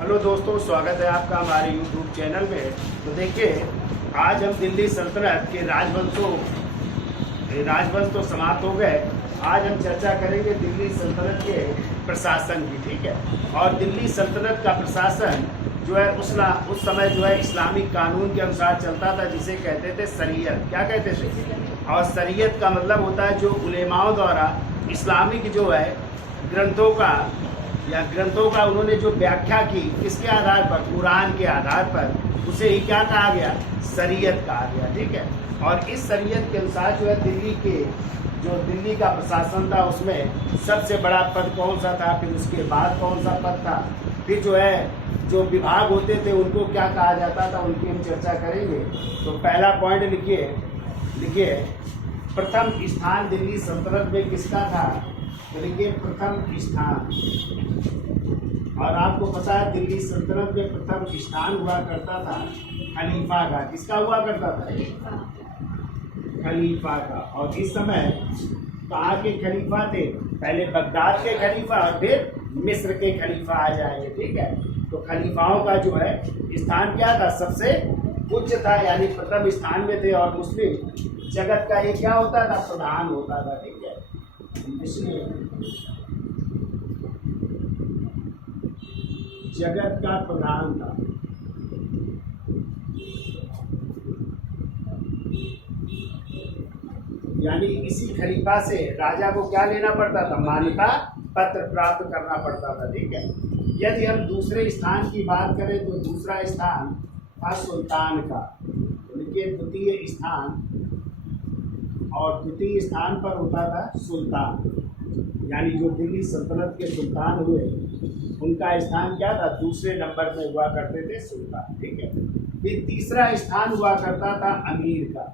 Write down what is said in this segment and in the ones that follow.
Hello दोस्तों, स्वागत है आपका हमारे YouTube चैनल में। तो देखिए, आज हम दिल्ली सल्तनत के राजवंश तो समाप्त हो गए। आज हम चर्चा करेंगे दिल्ली सल्तनत के प्रशासन की, ठीक है। और दिल्ली सल्तनत का प्रशासन जो है उस समय जो है इस्लामिक कानून के अनुसार चलता था, जिसे कहते थे शरीयत। क्या कहते थे? और शरीयत का मतलब होता है जो उलेमाओं द्वारा इस्लामिक जो है ग्रंथों का उन्होंने जो व्याख्या की, किसके आधार पर? कुरान के आधार पर। उसे ही क्या कहा गया? शरीयत कहा गया, ठीक है। और इस शरीयत के अनुसार जो है दिल्ली का प्रशासन था, उसमें सबसे बड़ा पद कौन सा था, फिर उसके बाद कौन सा पद था, फिर जो विभाग होते थे उनको क्या कहा जाता था, उनकी हम चर्चा करेंगे। तो पहला पॉइंट लिखिए, प्रथम स्थान दिल्ली सल्तनत में किसका था? तो लिखिए प्रथम स्थान। और आपको पता है दिल्ली सल्तनत में प्रथम स्थान हुआ करता था खलीफा का। किसका हुआ करता था? खलीफा का। और इस समय कहाँ के खलीफा थे? पहले बगदाद के खलीफा और फिर मिस्र के खलीफा आ जाएंगे, ठीक है। तो खलीफाओं का जो है स्थान क्या था? सबसे उच्च था, यानी प्रथम स्थान में थे। और मुस्लिम जगत का ये क्या होता था? प्रधान होता था, ठीक है। जगत का प्रधान था। यानी इसी खलीफा से राजा को क्या लेना पड़ता था? मान्यता पत्र प्राप्त करना पड़ता था, ठीक है। यदि हम दूसरे स्थान की बात करें तो दूसरा स्थान था सुल्तान का। देखिए द्वितीय स्थान, और द्वितीय स्थान पर होता था सुल्तान। यानी जो दिल्ली सल्तनत के सुल्तान हुए, उनका स्थान क्या था? दूसरे नंबर में हुआ करते थे सुल्तान, ठीक है। फिर तीसरा स्थान हुआ करता था अमीर का।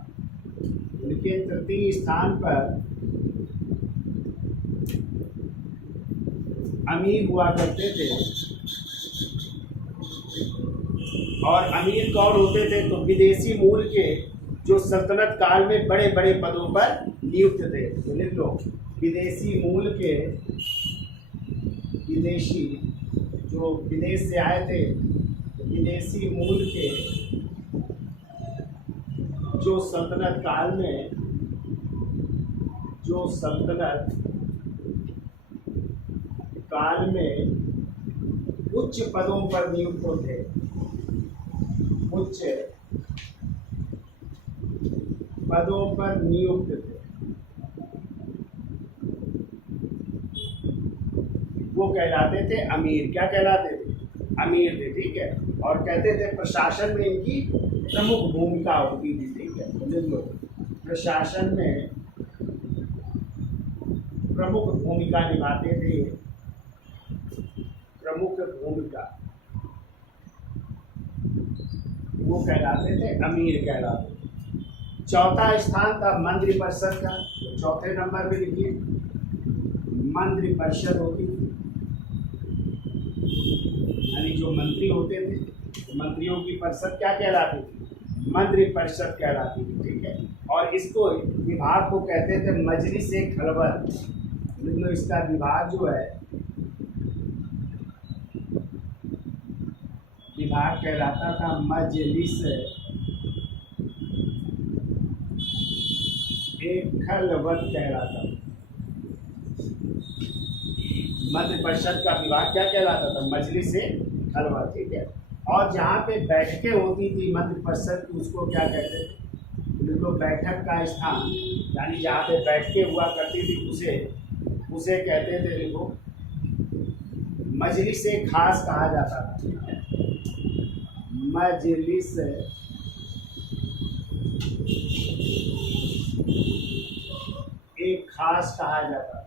देखिए तृतीय स्थान पर अमीर हुआ करते थे। और अमीर कौन होते थे? तो विदेशी मूल के जो सल्तनत काल में बड़े बड़े पदों पर नियुक्त थे। तो लिख लो, विदेशी मूल के, जो विदेश से आए थे, विदेशी मूल के जो सल्तनत काल में उच्च पदों पर नियुक्त थे। उच्च पदों पर नियुक्त थे, वो कहलाते थे अमीर। क्या कहलाते थे? अमीर थे, ठीक है। और कहते थे प्रशासन में इनकी प्रमुख भूमिका होती थी, ठीक है। समझ लो, प्रशासन में प्रमुख भूमिका निभाते थे। प्रमुख भूमिका वो कहलाते थे अमीर कहलाते थे। चौथा स्थान था मंत्री परिषद का। तो चौथे नंबर पे लिखिए मंत्री परिषद होती थी। यानी जो मंत्री होते थे, मंत्रियों की परिषद क्या कहलाती थी? मंत्री परिषद कहलाती थी, ठीक है। और इसको विभाग को कहते थे मजलिस-ए खलवत। मतलब इसका विभाग जो है, विभाग कहलाता था मजलिस-ए खलवत कहलाता था। मंत्री परिषद का विभाग क्या कहलाता था? मजलिस-ए खलवत, ठीक है। और जहाँ पे बैठकें होती थी मंत्री परिषद की, उसको क्या कहते थे? तो बैठक का स्थान, यानी जहाँ पे बैठकें हुआ करती थी उसे कहते थे, देखो, मजलिस-ए खास कहा जाता था, ठीक है। मजलिस-ए खास कहा जाता था।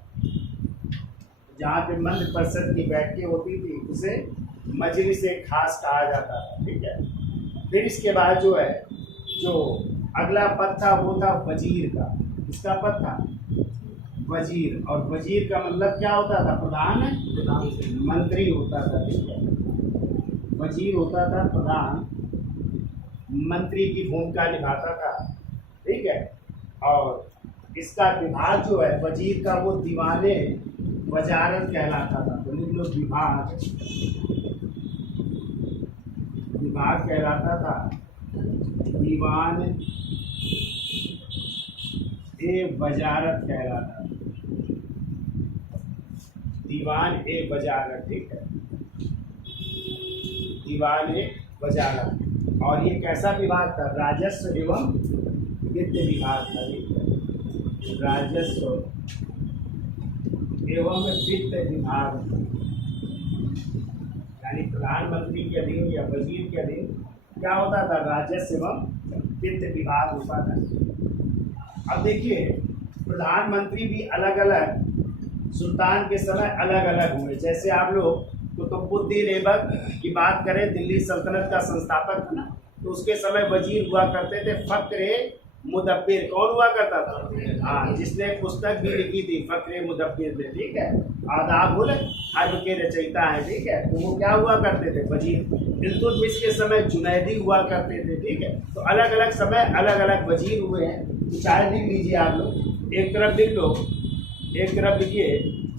जहाँ पे मंत्री परिषद की बैठकें होती थी उसे मजलिस-ए खास कहा जाता था, ठीक है। फिर इसके बाद जो है, जो अगला पद था वो था वजीर का। किसका पद था? वजीर। और वजीर का मतलब क्या होता था? प्रधानमंत्री होता था, ठीक है। वजीर होता था प्रधान मंत्री की भूमिका निभाता था, ठीक है। और इसका विभाग जो है वजीर का, वो दीवाने वजारत कहलाता था। तो लिख लो विभाग विभाग कहलाता था दीवान ए वजारत कहलाता था, दीवान ए वजारत, ठीक है, दीवान ए वजारत। और ये कैसा विभाग था? राजस्व एवं वित्त विभाग था, राजस्व एवं वित्त विभाग, यानी प्रधानमंत्री के अधीन या वजीर के अधीन क्या होता था? राजस्व एवं वित्त विभाग होता था। अब देखिए, प्रधानमंत्री भी अलग अलग सुल्तान के समय अलग अलग हुए। जैसे आप लोग कुतुबुद्दीन ऐबक की बात करें, दिल्ली सल्तनत का संस्थापक था ना, तो उसके समय वजीर हुआ करते थे फक्र मुदब्बिर। कौन हुआ करता था? हाँ, जिसने पुस्तक भी लिखी थी फक्र मुदब्बिर ने, ठीक है, आदाबुल हर्ब के रचयिता है, ठीक है, तो वो क्या हुआ करते थे? वजीर। इल्तुतमिश के समय जुनैदी हुआ करते थे, ठीक है, तो अलग अलग समय अलग अलग वजीर हुए हैं। तो चाहे लिख लीजिए आप लोग, एक तरफ लिख लो, एक तरफ लिखिए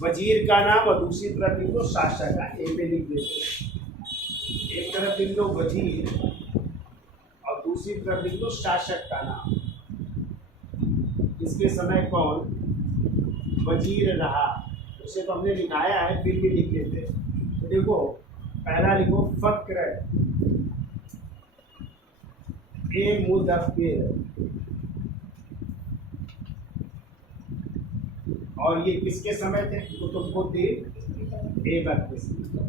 वजीर का नाम और दूसरी तरफ लिख लो शासक का, एक में लिख देते। एक तरफ लिख लो वजीर और दूसरी तरफ लिख लो शासक का नाम। इसके समय कौन वजीर रहा उसे तो हमने लिखाया है, फिर भी लिख लेते। तो देखो, पहला लिखो फक्र ए मुदब्बिर, और ये किसके समय थे? कुतुबुद्दीन ऐबक के समय।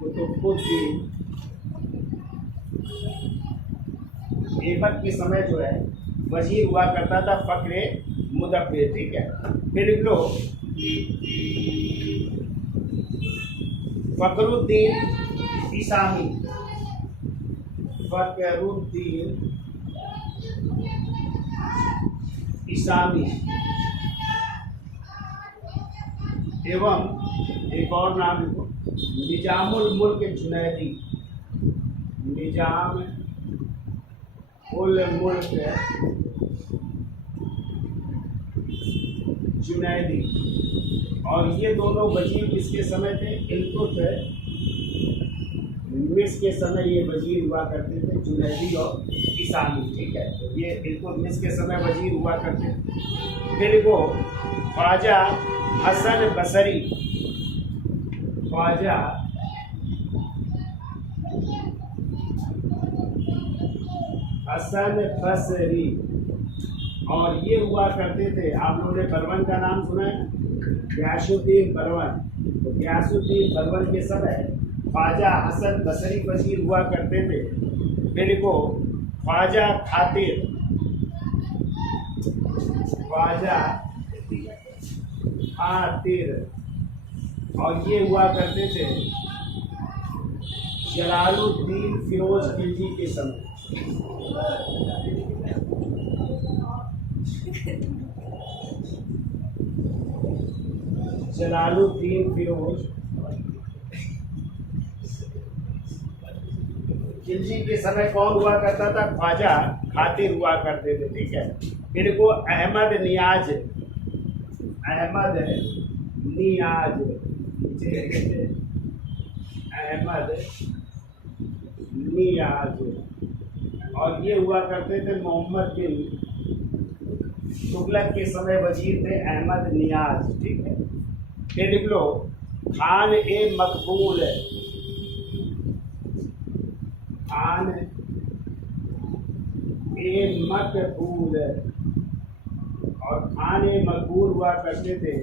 कुतुबुद्दीन ऐबक के समय जो है वजीर हुआ करता था फक्र मुदब्बिर, ठीक है। फिर लिख लो फखरुद्दीन इसामी, फखरुद्दीन इसामी एवं एक और नाम लिखो निजामुल मुल्क जुनैदी, निजाम उल मुल्क जुनैदी। और ये दोनों वजीर किसके समय थे? इल्तुतमिश के समय ये वजीर हुआ करते थे, जुनैदी और इसामी, ठीक है। तो ये इल्तुतमिश के समय वजीर हुआ करते थे। फिर वो ख्वाजा हसन बसरी, ख्वाजा हसन बसरी, और ये हुआ करते थे, आप लोगों ने बलबन का नाम सुना है, गियासुद्दीन बलबन। तो गियासुद्दीन बलबन के समय ख्वाजा हसन बसरी वजीर हुआ करते थे। फिर को ख्वाजा खातिर, ख्वाजा खातिर, और ये हुआ करते थे जलालुद्दीन फिरोज खिलजी के समय। जलालुद्दीन फिरोज खिलजी के समय कौन हुआ करता था? ख्वाजा खातिर हुआ करते थे, ठीक है। फिर को अहमद नियाज, अहमद नियाज, अहमद नियाज, और ये हुआ करते थे मोहम्मद बिन तुगलक के समय वजीर थे अहमद नियाज, ठीक है। फिर लिख लो खान ए मकबूल, खान ए मकबूल, और खान ए मकबूल हुआ करते थे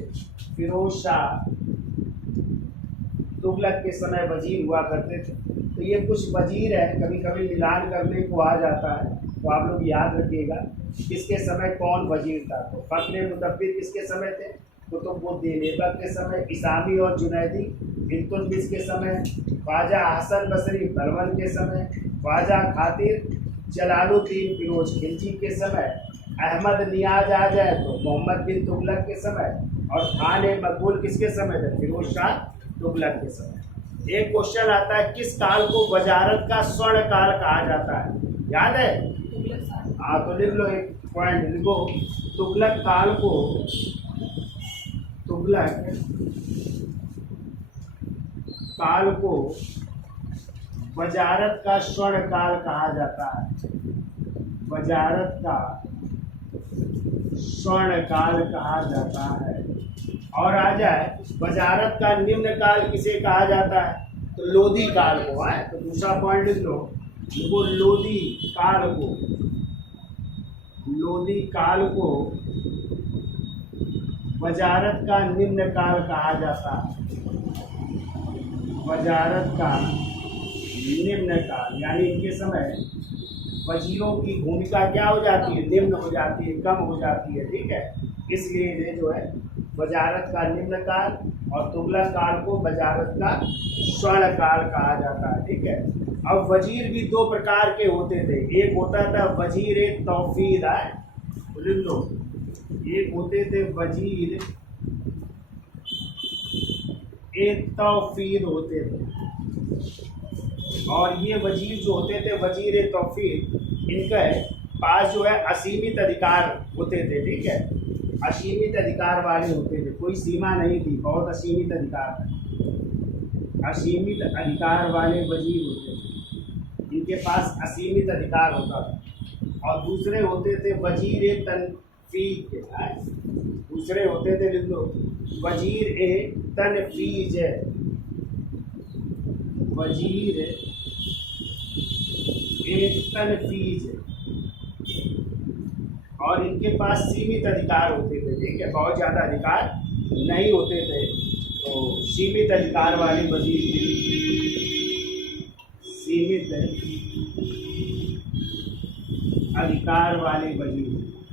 फिरोज शाह तुगलक के समय वजीर हुआ करते थे। तो ये कुछ वजीर है, कभी कभी मिलान करने को आ जाता है, तो आप लोग याद रखिएगा किसके समय कौन वजीर था। तो फक्र मुदब्बिर किसके समय थे? कुतुबुद्दीन ऐबक के समय, इसामी और जुनैदी इल्तुतमिश के समय, ख्वाजा हसन बसरी बलबन के समय, ख्वाजा खातिर जलालुद्दीन फिरोज खिलजी के समय, अहमद नियाज आ जाए तो मोहम्मद बिन तुगलक के समय, और खान ए मकबूल किसके समय थे? फिरोज शाह तुगलक के समय। एक क्वेश्चन आता है किस काल को वजारत का स्वर्ण काल कहा जाता है? याद है? हाँ, तो लिख लो, एक पॉइंट लिखो, तुगलक काल को, तुगलक काल को वजारत का स्वर्ण काल कहा जाता है, वजारत का स्वर्ण काल कहा जाता है। और आ जाए वजारत का निम्न काल किसे कहा जाता है, तो लोधी काल को है। तो दूसरा पॉइंट लिख लो, वो लोधी काल को, लोधी काल को वजारत का निम्न काल कहा जाता है, वजारत का निम्न काल। यानी इनके समय वजीरों की भूमिका क्या हो जाती है, निम्न हो जाती है, कम हो जाती है, ठीक है। इसलिए ये जो है वजारत का निम्न काल और तुगलक काल को वजारत का स्वर्ण काल कहा जाता है, ठीक है। अब वजीर भी दो प्रकार के होते थे, एक होता था वजीर तौफीद है, लिख लो, एक होते थे वजीर एक तौफीद होते थे। और ये वजीर जो होते थे वजीर तौफीद, इनके पास जो है असीमित अधिकार होते थे, ठीक है, असीमित अधिकार वाले होते थे, कोई सीमा नहीं थी, बहुत असीमित अधिकार था, असीमित अधिकार वाले वजीर होते थे, इनके पास असीमित अधिकार होता था। और दूसरे होते थे वजीर तनफीज के, दूसरे होते थे, लिख लो, वजीर तनफीज, वजीर तनफीज, और इनके पास सीमित अधिकार होते थे, ठीक है, बहुत ज़्यादा अधिकार नहीं होते थे। तो सीमित अधिकार वाले वजीर थे, सीमित अधिकार वाले वजीर।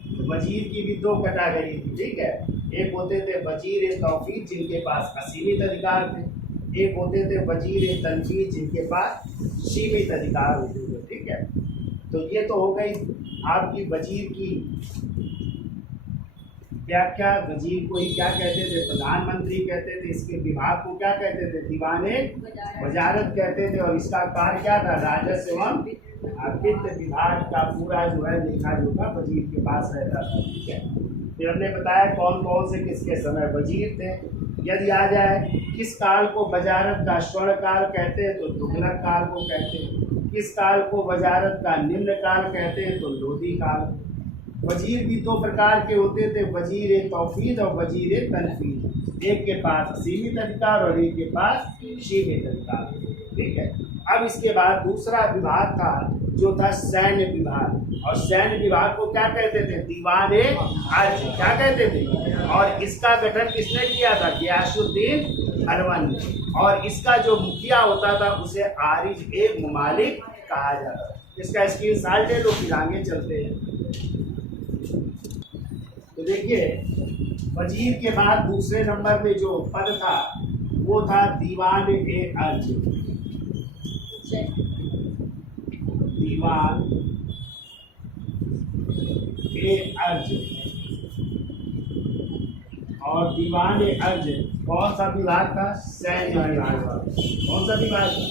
तो वजीर की भी दो कैटेगरी थी, ठीक है, एक होते थे वजीर तौफीक जिनके पास असीमित अधिकार थे, एक होते थे वजीर तनफीज जिनके पास सीमित अधिकार होते थे, ठीक है। तो ये तो हो गई आपकी वजीर की व्याख्या। वजीर को ही क्या कहते थे, प्रधानमंत्री कहते थे, इसके विभाग को क्या कहते थे, दीवाने वजारत कहते थे। और इसका कार्य क्या था, राजस्व एवं वित्त विभाग का पूरा जो है लेखा जोखा वजीर के पास रहता था, ठीक है। फिर हमने बताया कौन कौन से किसके समय वजीर थे। यदि आ जाए किस काल को वजारत का स्वर्ण काल कहते हैं, तो तुगलक काल को कहते हैं। किस काल को वजारत का निम्न काल कहते हैं, तो लोधी काल। वजीर भी दो प्रकार के होते थे, वजीर तौफीद और वजीर तनफीद। एक के पास सीमित अधिकार और एक के पास सीमित अधिकार, ठीक है। अब इसके बाद दूसरा विभाग था जो था सैन्य विभाग। और सैन्य विभाग को क्या कहते थे, दीवाने अर्ज, क्या कहते थे। और इसका गठन किसने किया था, गियासुद्दीन हलवन ने। और इसका जो मुखिया होता था उसे आरिज ए मुमालिक कहा जाता था। इसका स्क्रीनशॉट ले लो, फिर आगे चलते हैं। तो देखिए वजीर के बाद दूसरे नंबर में जो पद था वो था दीवान ए अर्ज, दीवान ए अर्ज। और दीवान ए अर्ज कौन सा विभाग था, सैन्य विभाग था। कौन सा विभाग था,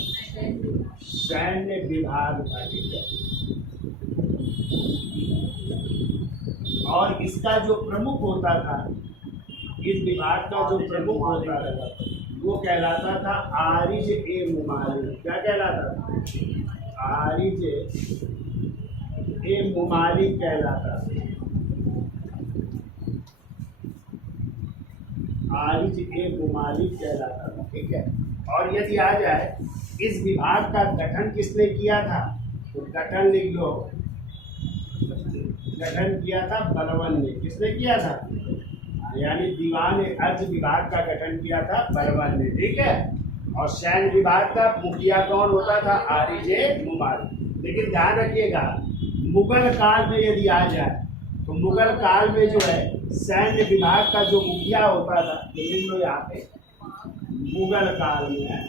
सैन्य विभाग था, ठीक है। और इसका जो प्रमुख होता था, इस विभाग का जो प्रमुख होता था वो कहलाता था आरिज ए मुमालिक। क्या कहलाता था, आरिज ए मुमालिक कहलाता था, आरिज ए मुमालिक कहलाता था, ठीक है। और यदि आ जाए इस विभाग का गठन किसने किया था, तो गठन लिख लो, गठन किया था बलवन ने। किसने किया था, यानी दीवान अर्ज विभाग का गठन किया था बलवन ने, ठीक है। और सैन्य विभाग का मुखिया कौन होता था, आरिज ए मुमालिक। लेकिन ध्यान रखिएगा मुगल काल में यदि आ जाए तो मुगल काल में जो है सैन्य विभाग का जो मुखिया होता था, देख लो यहाँ पे, मुगल काल में है,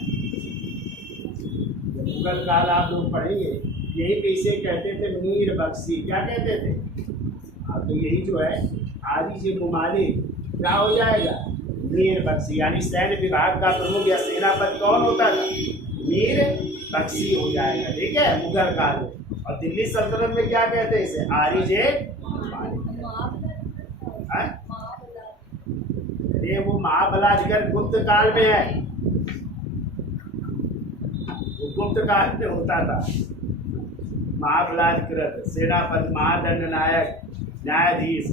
मुगल काल आप लोग पढ़ेंगे, यही पे इसे कहते थे मीर बख्शी। क्या कहते थे, तो यही जो है आरिज ए मुमालिक क्या हो जाएगा, मीर बख्शी। यानी सैन्य विभाग का प्रमुख या सेनापति कौन होता था, मीर बख्शी हो जाएगा, ठीक है, मुगल काल में। और दिल्ली सल्तनत में क्या कहते हैं इसे, आरिज ए मुमालिक। वो महाबलाधिकार गुप्त काल में है, वो गुप्त काल में होता था। महाबलात्कृत सेनापति महादंड नायक न्यायाधीश।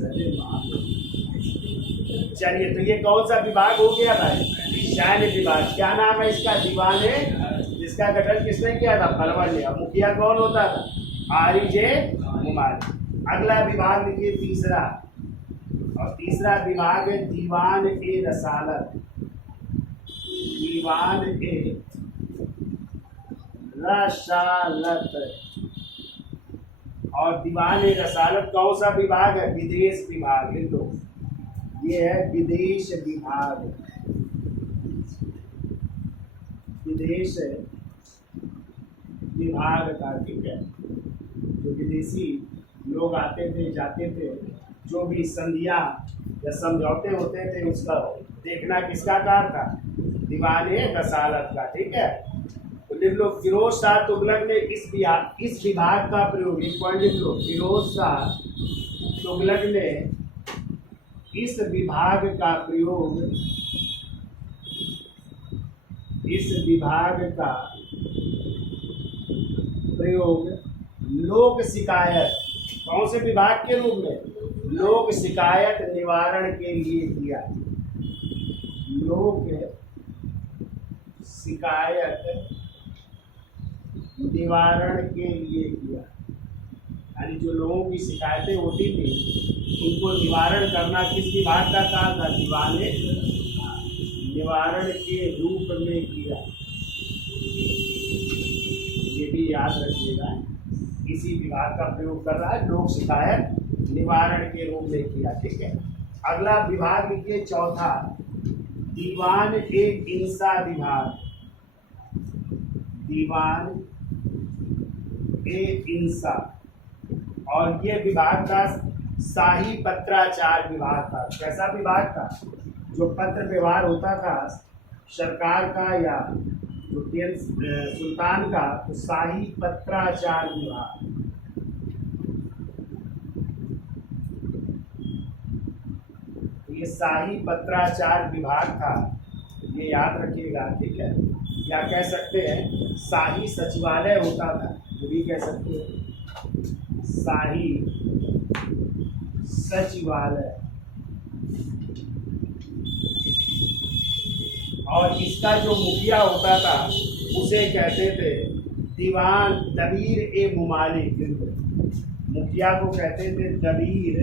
चलिए, तो ये कौन सा विभाग हो गया भाई? सैन्य विभाग। क्या नाम है इसका? दीवान है, जिसका गठन किसने किया था? पलवल ने। अब मुखिया कौन होता था? आरिजे मुमाली। अगला विभाग लिखिए तीसरा, और तीसरा विभाग है दीवान ए रसालत। दीवान ए रसालत। और दीवान ए रसालत कौन सा विभाग है? विदेश विभाग। लो, ये है विदेश विभाग। विदेश विभाग का, ठीक है। जो विदेशी लोग आते थे जाते थे, जो भी संधियां या समझौते होते थे, उसका देखना किसका कार्य था? दीवाने रसालत का, ठीक है। तो लिख लो, फिरोज शाह तुगलक ने इस विभाग का प्रयोग, एक पॉइंट लिख लो, फिरोज शाह तुगलक ने इस विभाग का प्रयोग, इस विभाग का प्रयोग लोक शिकायत, कौन से विभाग के रूप में? लोक शिकायत निवारण के लिए किया। लोक शिकायत निवारण के लिए किया। यानी जो लोगों की शिकायतें होती थी, उनको निवारण करना किस विभाग का काम था? दीवाने निवारण के रूप में किया। ये भी याद रखिएगा, इसी विभाग का प्रयोग कर रहा है, लोक शिकायत निवारण के रूप में किया, ठीक है। अगला विभाग लिखिए चौथा, दीवान ए इंसा विभाग। दीवान ए इंसा। और ये विभाग का शाही पत्राचार विभाग था। कैसा विभाग था? जो पत्र व्यवहार होता था सरकार का या जो सुल्तान का, तो शाही पत्राचार विभाग। ये शाही पत्राचार विभाग था, ये याद रखिएगा, ठीक है। या कह सकते हैं शाही सचिवालय होता था, ये भी कह सकते हैं शाही सचिवालय। और इसका जो मुखिया होता था उसे कहते थे दीवान दबीर ए मुमालिक। मुखिया को कहते थे दबीर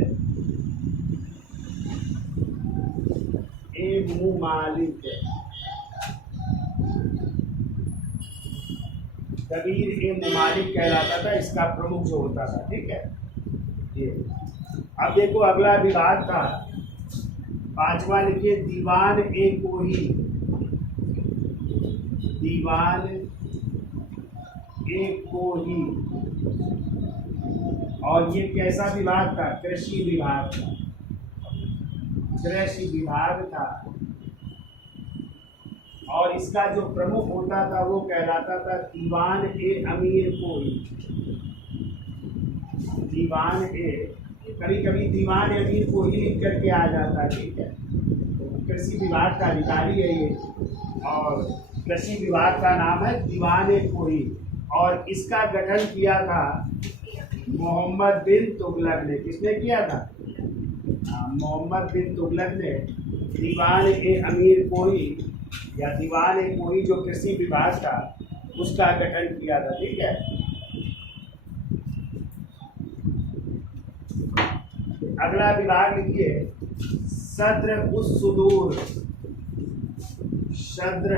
ए मुमालिक। दबीर ए मुमालिक कहलाता था इसका प्रमुख जो होता था, ठीक है। ये अब देखो अगला विभाग था पांचवा, लिखिए दीवान ए कोही। दीवान ए कोही। और ये कैसा विभाग था? कृषि विभाग था। कृषि विभाग था। और इसका जो प्रमुख होता था वो कहलाता था दीवान ए अमीर कोही। दीवान ए, कभी कभी दीवान ए अमीर कोही लिख करके आ जाता है, ठीक है। तो कृषि विभाग का अधिकारी है ये, और कृषि विभाग का नाम है दीवान ए कोही। और इसका गठन किया था मोहम्मद बिन तुगलक ने। किसने किया था? मोहम्मद बिन तुगलक ने दीवान ए अमीर कोही या दीवान ए कोही जो कृषि विभाग था उसका गठन किया था, ठीक है। अगला विभाग लिखिए सद्र उस सुदूर। सद्र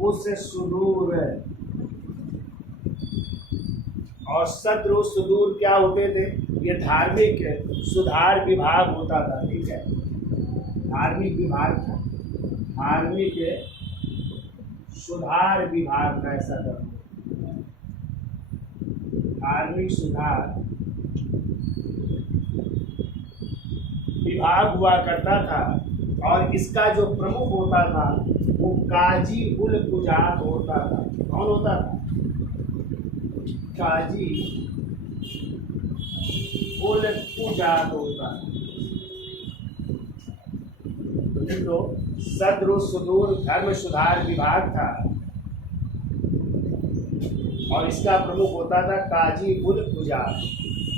उस सुदूर। और सद्र उस सुदूर क्या होते थे? ये धार्मिक सुधार विभाग होता था, ठीक है। धार्मिक विभाग था, धार्मिक सुधार विभाग का ऐसा था। धार्मिक सुधार विभाग हुआ करता था। और इसका जो प्रमुख होता था वो काजी उल कुजात होता था। कौन होता था? काजी उल कुजात होता। तो सद्र सुदूर धर्म सुधार विभाग था, और इसका प्रमुख होता था काजी उल कुजार।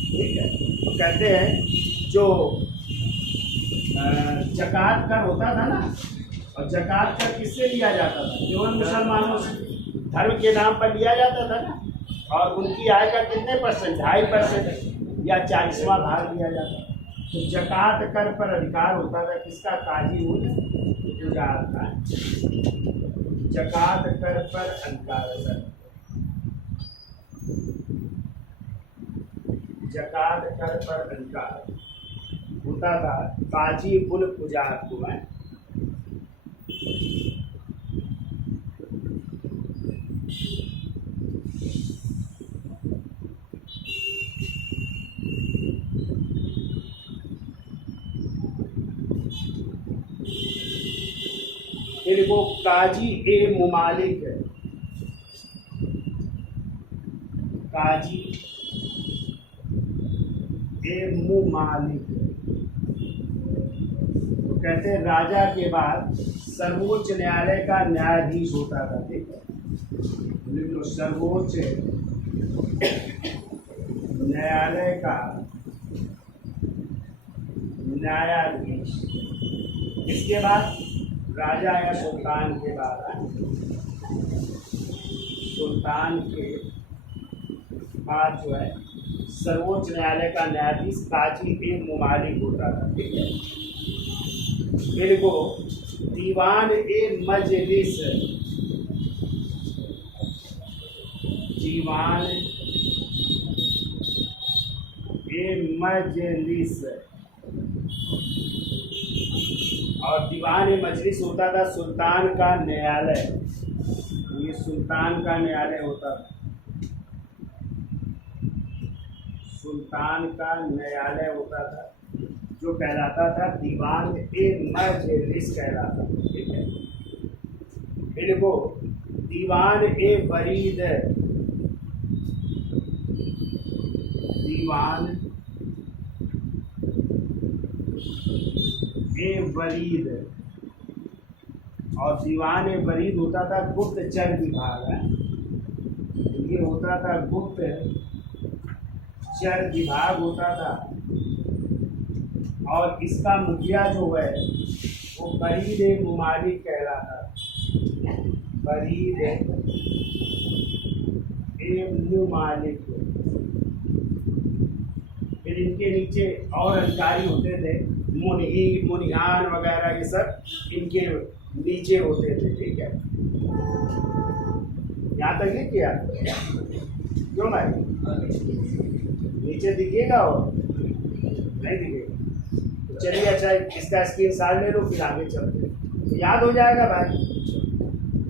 ठीक है, तो कहते हैं जो जकात कर होता था ना, और जकात कर किससे लिया जाता था? केवल मुसलमानों से, धर्म के नाम पर लिया जाता था ना। और उनकी आय का कितने परसेंट? 2.5% या 40वां भाग लिया जाता था। तो जकात कर पर अधिकार होता था किसका? काजी उल कुजार का। जकात कर पर अधिकार है, जकात कर पर अधिकार होता था काजी उल कुजार को है। फिर वो काजी ए मुमालिक है, काजी ए मुमालिक है। तो कहते हैं राजा के बाद सर्वोच्च न्यायालय का न्यायाधीश होता था। ठीक है, सर्वोच्च न्यायालय का न्यायाधीश। इसके बाद राजा या सुल्तान के बाद, सुल्तान के बाद जो है सर्वोच्च न्यायालय का न्यायाधीश काजी ए मुमालिक होता था। ठीक है, फिर वो दीवान ए मजलिस, दीवान ए मजलिस, और दीवान ए मजलिस होता था सुल्तान का न्यायालय। ये सुल्तान का न्यायालय होता था, सुल्तान का न्यायालय होता था, जो कहलाता था दीवान ए मजलिस कहलाता। ठीक है, फिर वो दीवान ए वरीद, दीवान ए वरीद, और दीवान ए वरीद होता था गुप्तचर विभाग है। ये होता था गुप्तचर विभाग होता था, और इसका मुखिया जो है वो बरीद ए मुमालिक कहलाता, बरीद ए मुमालिक। फिर इनके नीचे और अधिकारी होते थे, मुनही मुनिहान वगैरह, ये सब इनके नीचे होते थे। ठीक है, यहाँ तक ये किया क्यों भाई? नीचे दिखेगा और नहीं दिखेगा? तो चलिए, अच्छा इसका स्क्रीन शॉट ले लो, फिर आगे चलते तो याद हो जाएगा भाई।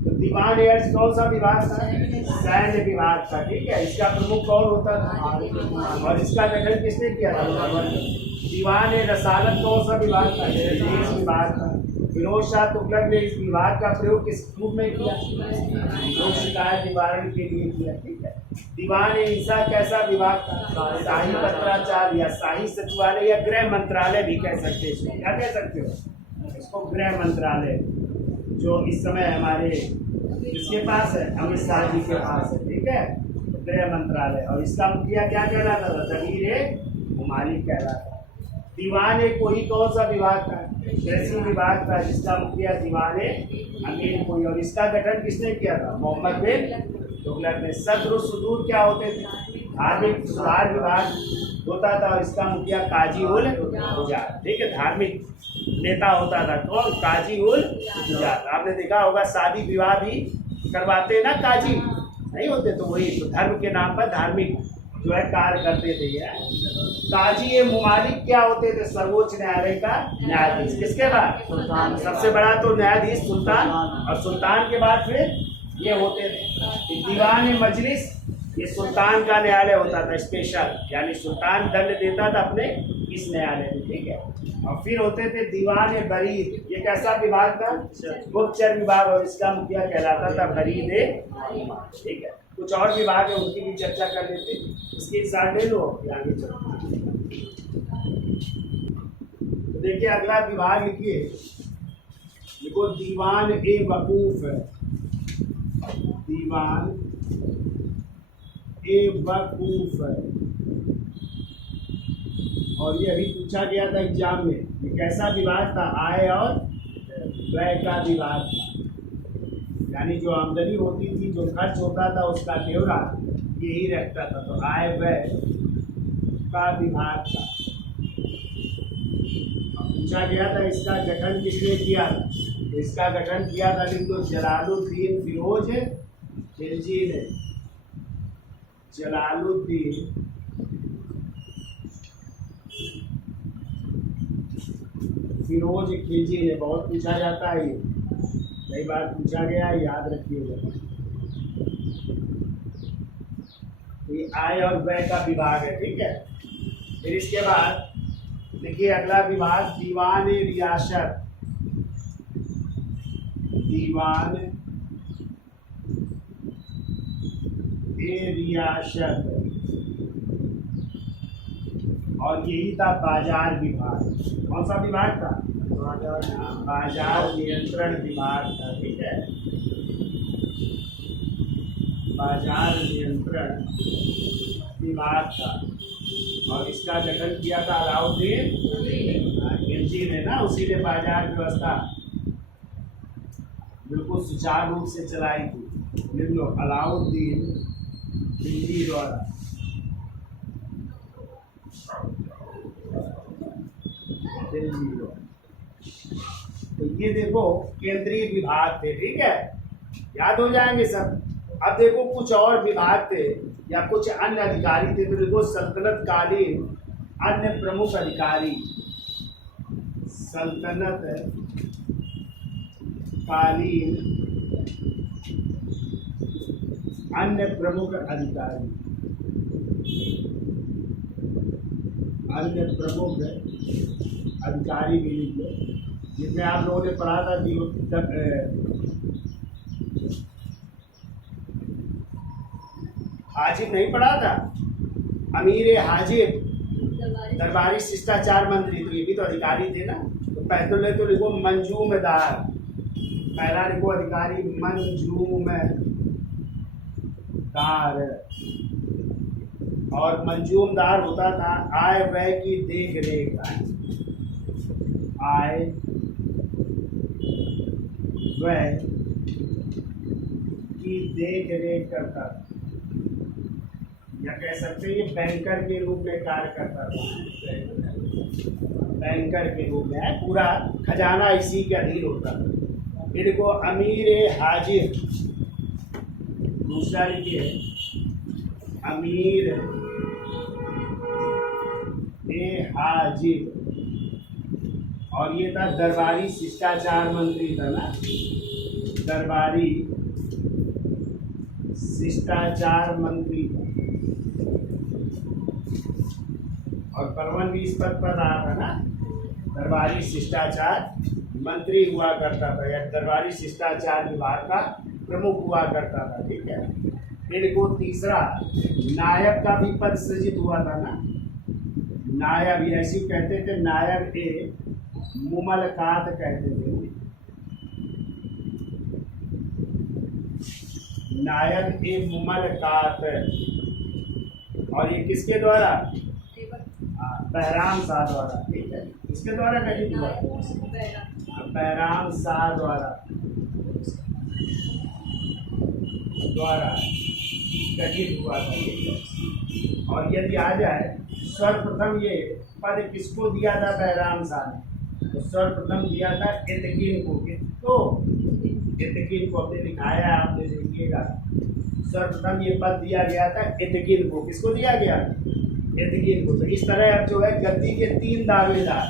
तो दीवान ए अर्ज कौन सा विभाग था? सैन्य विभाग था। ठीक है, इसका प्रमुख कौन होता था? और इसका गठन किसने किया था? दीवान ए रसालत कौन सा विभाग था? देश विभाग था। फिरोज शाह तुगलक ने इस विभाग का प्रयोग किस रूप में किया? लोक शिकायत निवारण के लिए किया। ठीक है, दीवान ए इंसाफ कैसा विभाग था? शाही पत्राचार या शाही सचिवालय या गृह मंत्रालय भी कह सकते हैं। इसको क्या कह सकते हो? इसको गृह मंत्रालय, जो इस समय हमारे किसके पास है? अमित शाह जी के पास है। ठीक है, गृह मंत्रालय। और इसका मुखिया क्या कहलाता था? जमीर ए मुमालिक कहलाता। दीवान ए कोई कौन सा विभाग था? कृषि विभाग था, जिसका मुखिया दीवान ए अमीर कोई। और इसका गठन किसने किया था? मोहम्मद बिन तुगलक ने। सद्र सुदूर क्या होते थे? धार्मिक सुधार विभाग होता था, और इसका मुखिया काजी उल कुजार। ठीक है, धार्मिक नेता होता था कौन? काजी उल कुजार। आपने देखा होगा शादी विवाह भी करवाते ना काजी, नहीं होते? तो वही तो धर्म के नाम पर धार्मिक जो है कार्य करते थे। काजी ए मुमालिक क्या होते थे? सर्वोच्च न्यायालय का न्यायाधीश। किसके बाद? सुल्तान। सबसे बड़ा तो न्यायाधीश सुल्तान, और सुल्तान के बाद फिर ये होते थे दीवान ए मजलिस। ये सुल्तान का न्यायालय होता था स्पेशल, यानी सुल्तान दंड देता था अपने इस न्यायालय में। ठीक है, और फिर होते थे दीवान ए बरीद। ये कैसा विभाग था? गुप्तचर विभाग, और इसका मुखिया कहलाता था बरीद ए। ठीक है, कुछ और विभाग है, उनकी भी चर्चा कर लेते। इसकी साथ ले लो, आगे चलो। तो देखिए अगला विभाग लिखिए, देखो दीवान ए वकूफ है, दीवान बेवकूफ है। और ये अभी पूछा गया था एग्जाम में, ये कैसा विभाग था? आय और व्यय का विभाग था। यानी जो आमदनी होती थी, जो खर्च होता था, उसका ब्यौरा यही रहता था। तो आय व्यय का विभाग था। पूछा गया था इसका गठन किसने किया था? इसका गठन किया था तो जलालुद्दीन फिरोज खिलजी ने। जलालुद्दीन फिरोज खिलजी ने। बहुत पूछा जाता है, ये कई बार पूछा गया है, याद रखिएगा। ये आय और व्यय का विभाग है, ठीक है। फिर इसके बाद देखिए अगला विभाग दीवान रियासत। दीवान रियासत, और यही था बाजार विभाग। कौन सा विभाग था? बाजार नियंत्रण विभाग था, ठीक है। बाजार नियंत्रण विभाग था। और इसका गठन किया था अलाउद्दीन खिलजी ने ना। उसी ने बाजार व्यवस्था बिल्कुल सुचारू रूप से चलाई थी। लिख लो, अलाउद्दीन खिलजी द्वारा। तो ये देखो केंद्रीय विभाग थे, ठीक है, याद हो जाएंगे सब। अब देखो कुछ और विभाग थे या कुछ अन्य अधिकारी थे। तो देखो सल्तनत कालीन अन्य प्रमुख अधिकारी। सल्तनत कालीन अन्य प्रमुख अधिकारी। अन्य प्रमुख अधिकारी भी लिख लो, जिसमें आप लोगों ने पढ़ा था कि हाजिब नहीं पढ़ा था? अमीर हाजिब दरबारी शिष्टाचार मंत्री, तो ये भी तो अधिकारी थे ना। तो पहले तो लिखो मंजूमदार। पहला लिखो अधिकारी मंजूमदार। और मंजूमदार होता था आय व्यय की देख रेख। आय व्यय की देख रेख करता था, या कह सकते हैं ये बैंकर के रूप में कार्य करता था। बैंकर के रूप में पूरा खजाना इसी के अधीन होता था। फिर को अमीर हाजिर। दूसरा लिखिए अमीर हाजिर। और ये था दरबारी शिष्टाचार मंत्री था ना। दरबारी शिष्टाचार मंत्री था। और परवन भी इस पद पर रहा था ना। दरबारी शिष्टाचार मंत्री हुआ करता था, या दरबारी शिष्टाचार विभाग का प्रमुख हुआ करता था, ठीक है। फिर को तीसरा नायब का भी पद सृजित हुआ था ना। नायब ऐसी कहते थे, नायब ए मुमलकात कहते थे। नायब ए मुमलकात। और ये किसके द्वारा? बहराम शाह द्वारा, ठीक है। किसके द्वारा गठित हुआ? बहराम शाह द्वारा गठित हुआ था। और यदि आ जाए सर्वप्रथम ये पद किसको दिया था बहराम शाह ने? तो सर्वप्रथम दिया था इतकीन को। किसको? इतकीन को। अपने दिखाया आपने, देखिएगा। सर्वप्रथम ये पद दिया गया था इतकीन को। किसको दिया गया? इतकीन को। तो इस तरह अब जो है गद्दी के 3 दावेदार,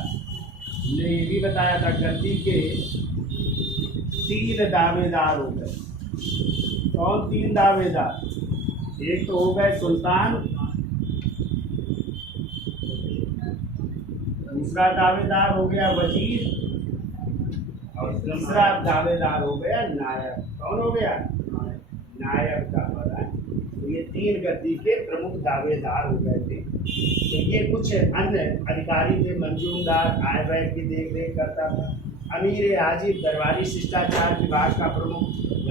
ने ये भी बताया था, गद्दी के 3 दावेदार हो गए। कौन 3 दावेदार? एक तो हो गए सुल्तान, दूसरा दावेदार हो गया वजीर, और तीसरा दावेदार हो गया नायब। कौन हो गया? नायब का पद। तो ये 3 गद्दी के प्रमुख दावेदार हो गए थे। तो ये कुछ अन्य अधिकारी थे। मंजूमदार आय व्यय की देख रेख करता था। अमीर हाजिब दरबारी शिष्टाचार विभाग का प्रमुख,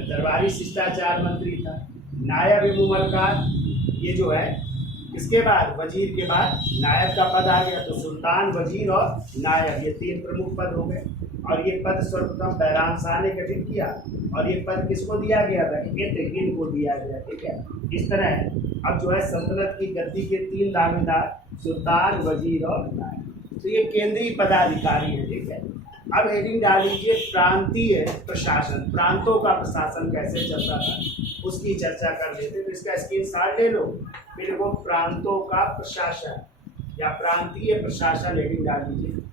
दरबारी शिष्टाचार मंत्री था। नायब मुमलकात ये जो है इसके बाद वजीर के बाद नायब का पद आ गया। तो सुल्तान, वजीर और नायब, ये 3 प्रमुख पद हो गए। और ये पद सर्वप्रथम बैराम शाह ने गठित किया और ये पद किसको दिया गया था? इनको दिया गया। ठीक है, इस तरह अब जो है सल्तनत की गद्दी के 3 दावेदार, सुल्तान, वजीर और नायब। तो ये केंद्रीय पदाधिकारी है। ठीक है, अब हेडिंग डाल लीजिए प्रांतीय प्रशासन, प्रांतों का प्रशासन कैसे चलता था उसकी चर्चा कर लेते। तो इसका स्क्रीनशॉट ले लो, फिर वो प्रांतों का प्रशासन या प्रांतीय प्रशासन हेडिंग डाल लीजिए।